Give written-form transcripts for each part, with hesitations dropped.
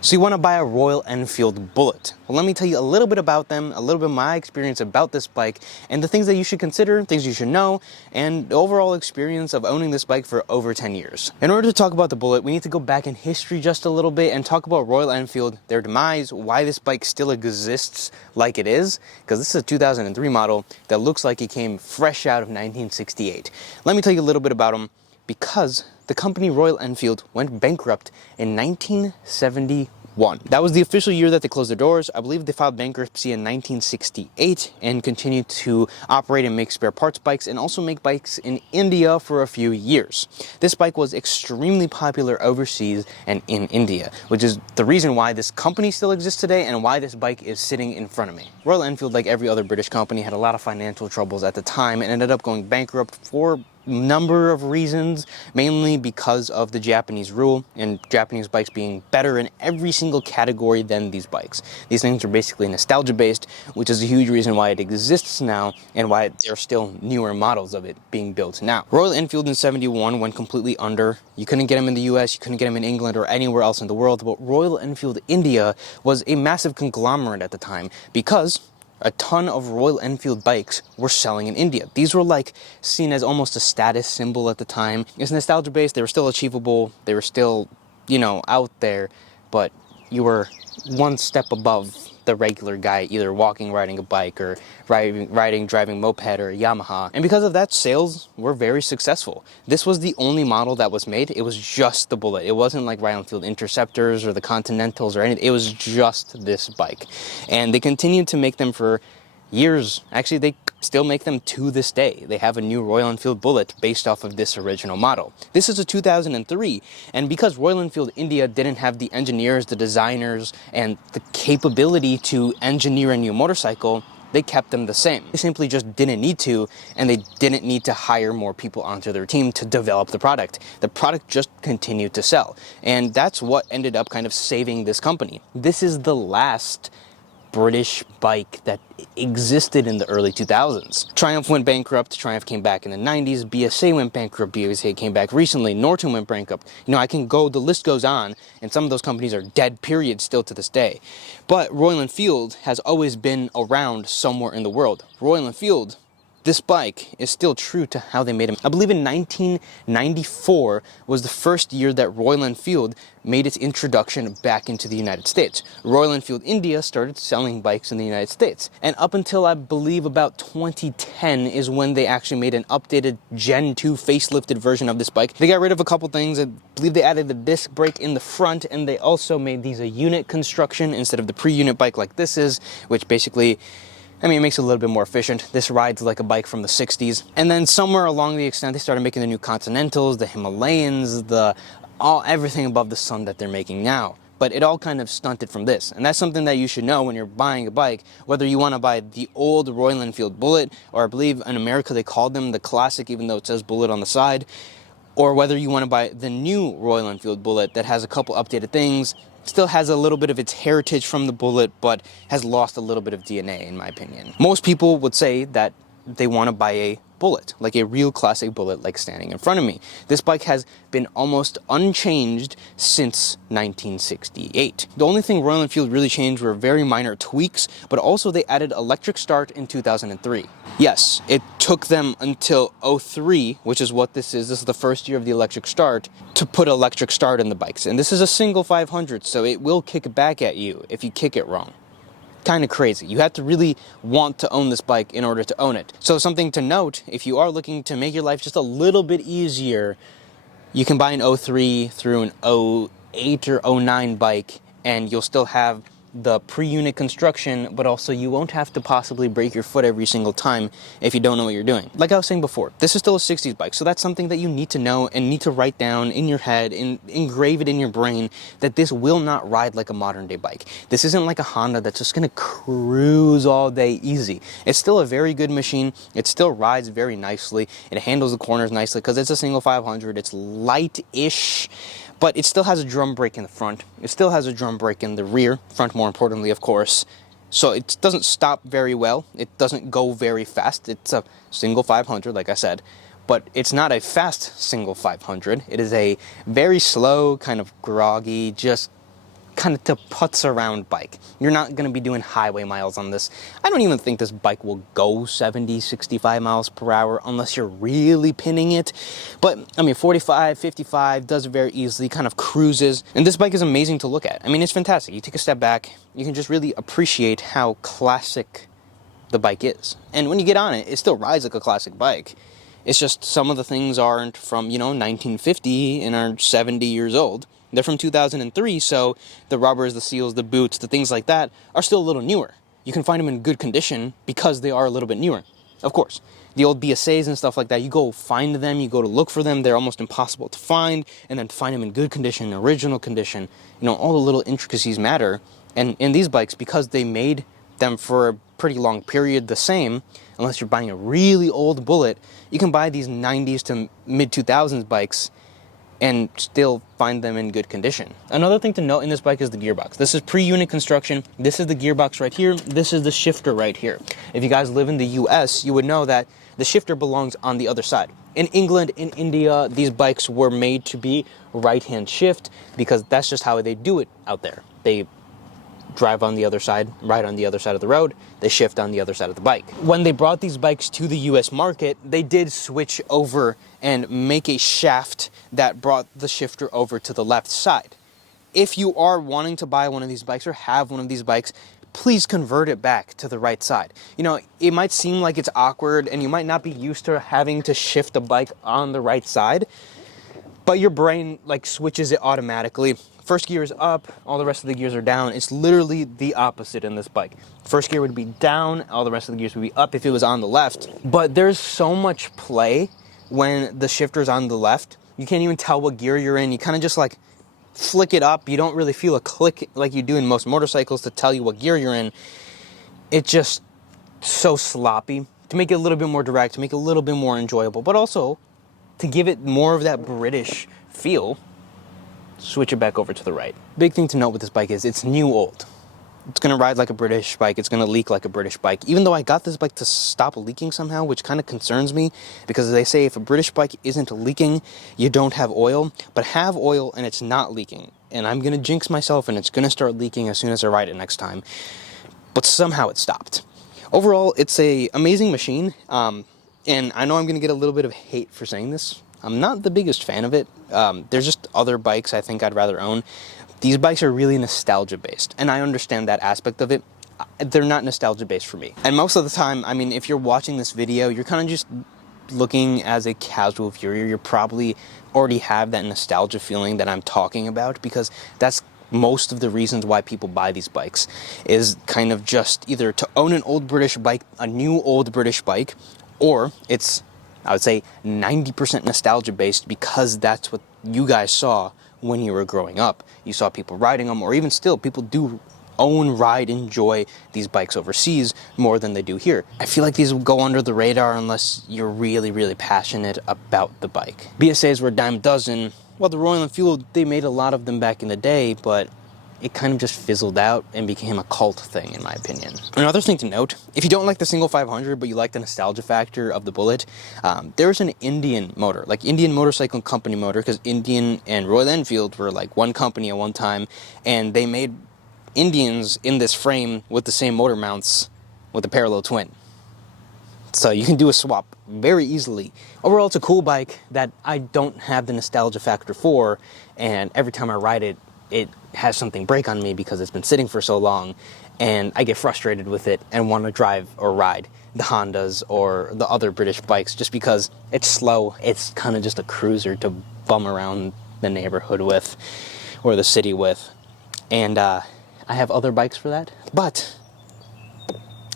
So you want to buy a Royal Enfield Bullet. Well, let me tell you a little bit about them, a little bit of my experience about this bike, and the things that you should consider, things you should know, and the overall experience of owning this bike for over 10 years. In order to talk about the Bullet, we need to go back in history just a little bit and talk about Royal Enfield, their demise, why this bike still exists like it is, because this is a 2003 model that looks like it came fresh out of 1968. Let me tell you a little bit about them, because the company Royal Enfield went bankrupt in 1971. That was the official year that they closed their doors. I believe they filed bankruptcy in 1968 and continued to operate and make spare parts bikes and also make bikes in India for a few years. This bike was extremely popular overseas and in India, which is the reason why this company still exists today and why this bike is sitting in front of me. Royal Enfield, like every other British company, had a lot of financial troubles at the time and ended up going bankrupt for number of reasons, mainly because of the Japanese rule and Japanese bikes being better in every single category than these bikes. These things are basically nostalgia based, which is a huge reason why it exists now and why there are still newer models of it being built now. Royal Enfield in 71 went completely under. You couldn't get them in the US, you couldn't get them in England or anywhere else in the world, but Royal Enfield India was a massive conglomerate at the time because a ton of Royal Enfield bikes were selling in India. These were like seen as almost a status symbol at the time. It's nostalgia based, they were still achievable, they were still, out there, but you were one step above the regular guy, either walking, riding a bike, or driving moped or a Yamaha. And because of that, sales were very successful. This was the only model that was made. It was just the Bullet. It wasn't like Royal Enfield Interceptors or the Continentals or anything. It was just this bike. And they continued to make them for years. Actually, they still make them to this day. They have a new Royal Enfield Bullet based off of this original model. This is a 2003, and because Royal Enfield India didn't have the engineers, the designers, and the capability to engineer a new motorcycle, they kept them the same. They simply just didn't need to, and they didn't need to hire more people onto their team to develop the product. The product just continued to sell, and that's what ended up kind of saving this company. This is the last British bike that existed in the early 2000s. Triumph went bankrupt, Triumph came back in the 90s, BSA went bankrupt, BSA came back recently, Norton went bankrupt. The list goes on, and some of those companies are dead, period, still to this day. But Royal Enfield has always been around somewhere in the world. Royal Enfield, this bike is still true to how they made them. I believe in 1994 was the first year that Royal Enfield made its introduction back into the United States. Royal Enfield India started selling bikes in the United States. And up until I believe about 2010 is when they actually made an updated Gen 2 facelifted version of this bike. They got rid of a couple things. I believe they added the disc brake in the front, and they also made these a unit construction instead of the pre-unit bike like this is, which basically, it makes it a little bit more efficient. This rides like a bike from the 60s. And then somewhere along the extent, they started making the new Continentals, the Himalayans, everything above the sun that they're making now. But it all kind of stunted from this. And that's something that you should know when you're buying a bike, whether you want to buy the old Royal Enfield Bullet, or I believe in America they called them the Classic, even though it says Bullet on the side, or whether you want to buy the new Royal Enfield Bullet that has a couple updated things, still has a little bit of its heritage from the Bullet, but has lost a little bit of DNA, in my opinion. Most people would say that they want to buy a Bullet, like a real classic Bullet, like standing in front of me. This bike has been almost unchanged since 1968. The only thing Royal Enfield really changed were very minor tweaks, but also they added electric start in 2003. Yes, it took them until 03, which is what this is the first year of the electric start, to put electric start in the bikes. And this is a single 500, so it will kick back at you if you kick it wrong. Kind of crazy. You have to really want to own this bike in order to own it. So something to note, if you are looking to make your life just a little bit easier, you can buy an 03 through an 08 or 09 bike, and you'll still have the pre-unit construction, but also you won't have to possibly break your foot every single time if you don't know what you're doing. Like I was saying before, this is still a 60s bike, so that's something that you need to know and need to write down in your head and engrave it in your brain, that this will not ride like a modern day bike. This isn't like a Honda that's just gonna cruise all day easy. It's still a very good machine. It still rides very nicely. It handles the corners nicely because it's a single 500. It's light-ish, but it still has a drum brake in the front. It still has a drum brake in the rear, front more importantly, of course. So it doesn't stop very well. It doesn't go very fast. It's a single 500, like I said, but it's not a fast single 500. It is a very slow, kind of groggy, just kind of to putz around bike. You're not going to be doing highway miles on this. I don't even think this bike will go 70, 65 miles per hour unless you're really pinning it. But I mean, 45, 55 does it very easily, kind of cruises. And this bike is amazing to look at. I mean, it's fantastic. You take a step back, you can just really appreciate how classic the bike is. And when you get on it, it still rides like a classic bike. It's just some of the things aren't from, 1950 and are 70 years old. They're from 2003, so the rubbers, the seals, the boots, the things like that are still a little newer. You can find them in good condition because they are a little bit newer. Of course, the old BSAs and stuff like that, you go find them, you go to look for them, they're almost impossible to find, and then find them in good condition, original condition. All the little intricacies matter. And in these bikes, because they made them for a pretty long period the same, unless you're buying a really old Bullet, you can buy these 90s to mid-2000s bikes and still find them in good condition. Another thing to note in this bike is the gearbox. This is pre-unit construction. This is the gearbox right here. This is the shifter right here. If you guys live in the US, you would know that the shifter belongs on the other side. In England, in India, these bikes were made to be right-hand shift because that's just how they do it out there. They drive on the other side, ride on the other side of the road, they shift on the other side of the bike. When they brought these bikes to the US market, they did switch over and make a shaft that brought the shifter over to the left side. If you are wanting to buy one of these bikes or have one of these bikes, please convert it back to the right side. It might seem like it's awkward and you might not be used to having to shift a bike on the right side, but your brain switches it automatically. First gear is up, all the rest of the gears are down. It's literally the opposite in this bike. First gear would be down, all the rest of the gears would be up if it was on the left. But there's so much play when the shifter's on the left. You can't even tell what gear you're in. You kind of just flick it up. You don't really feel a click like you do in most motorcycles to tell you what gear you're in. It's just so sloppy. To make it a little bit more direct, to make it a little bit more enjoyable, but also to give it more of that British feel, switch it back over to the right. Big thing to note with this bike is it's new old. It's going to ride like a British bike. It's going to leak like a British bike. Even though I got this bike to stop leaking somehow, which kind of concerns me, because they say if a British bike isn't leaking, you don't have oil. But have oil and it's not leaking. And I'm going to jinx myself and it's going to start leaking as soon as I ride it next time. But somehow it stopped. Overall, it's an amazing machine. And I know I'm going to get a little bit of hate for saying this. I'm not the biggest fan of it. There's just other bikes I think I'd rather own. These bikes are really nostalgia-based, and I understand that aspect of it. They're not nostalgia-based for me. And most of the time, I mean, if you're watching this video, you're kind of just looking as a casual viewer. You probably already have that nostalgia feeling that I'm talking about, because that's most of the reasons why people buy these bikes, is kind of just either to own an old British bike, a new old British bike, or it's, I would say, 90% nostalgia based because that's what you guys saw when you were growing up. You saw people riding them, or even still, people do own, ride, enjoy these bikes overseas more than they do here. I feel like these will go under the radar unless you're really, really passionate about the bike. BSAs were a dime a dozen. Well, the Royal Enfield, they made a lot of them back in the day, but it kind of just fizzled out and became a cult thing, in my opinion. Another thing to note, if you don't like the single 500, but you like the nostalgia factor of the Bullet, there's an Indian motor, like Indian Motorcycle Company motor, because Indian and Royal Enfield were like one company at one time, and they made Indians in this frame with the same motor mounts with a parallel twin. So you can do a swap very easily. Overall, it's a cool bike that I don't have the nostalgia factor for, and every time I ride it, it has something break on me because it's been sitting for so long, and I get frustrated with it and want to drive or ride the Hondas or the other British bikes just because it's slow. It's kind of just a cruiser to bum around the neighborhood with or the city with. And I have other bikes for that, but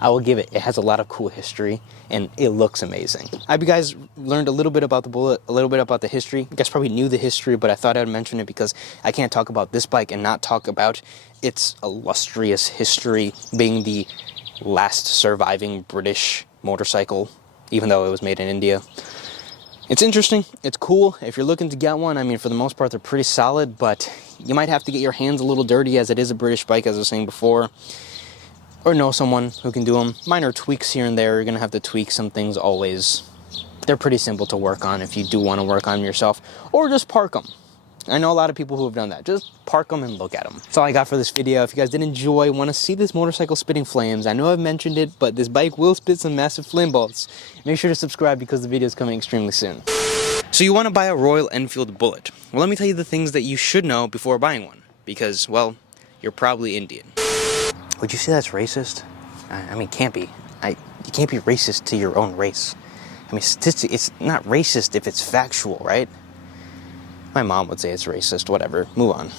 I will give it has a lot of cool history, and it looks amazing. I hope you guys learned a little bit about the Bullet, a little bit about the history. You guys probably knew the history, but I thought I'd mention it because I can't talk about this bike and not talk about its illustrious history, being the last surviving British motorcycle, even though it was made in India. It's interesting, it's cool. If you're looking to get one, I mean, for the most part, they're pretty solid, but you might have to get your hands a little dirty, as it is a British bike, as I was saying before. Or know someone who can do them. Minor tweaks here and there. You're going to have to tweak some things always. They're pretty simple to work on if you do want to work on them yourself. Or just park them. I know a lot of people who have done that. Just park them and look at them. That's all I got for this video. If you guys did enjoy, want to see this motorcycle spitting flames, I know I've mentioned it, but this bike will spit some massive flame bolts. Make sure to subscribe because the video is coming extremely soon. So you want to buy a Royal Enfield Bullet. Well, let me tell you the things that you should know before buying one. Because, well, you're probably Indian. Would you say that's racist? I mean, can't be. You can't be racist to your own race. I mean, it's not racist if it's factual, right? My mom would say it's racist, whatever. Move on.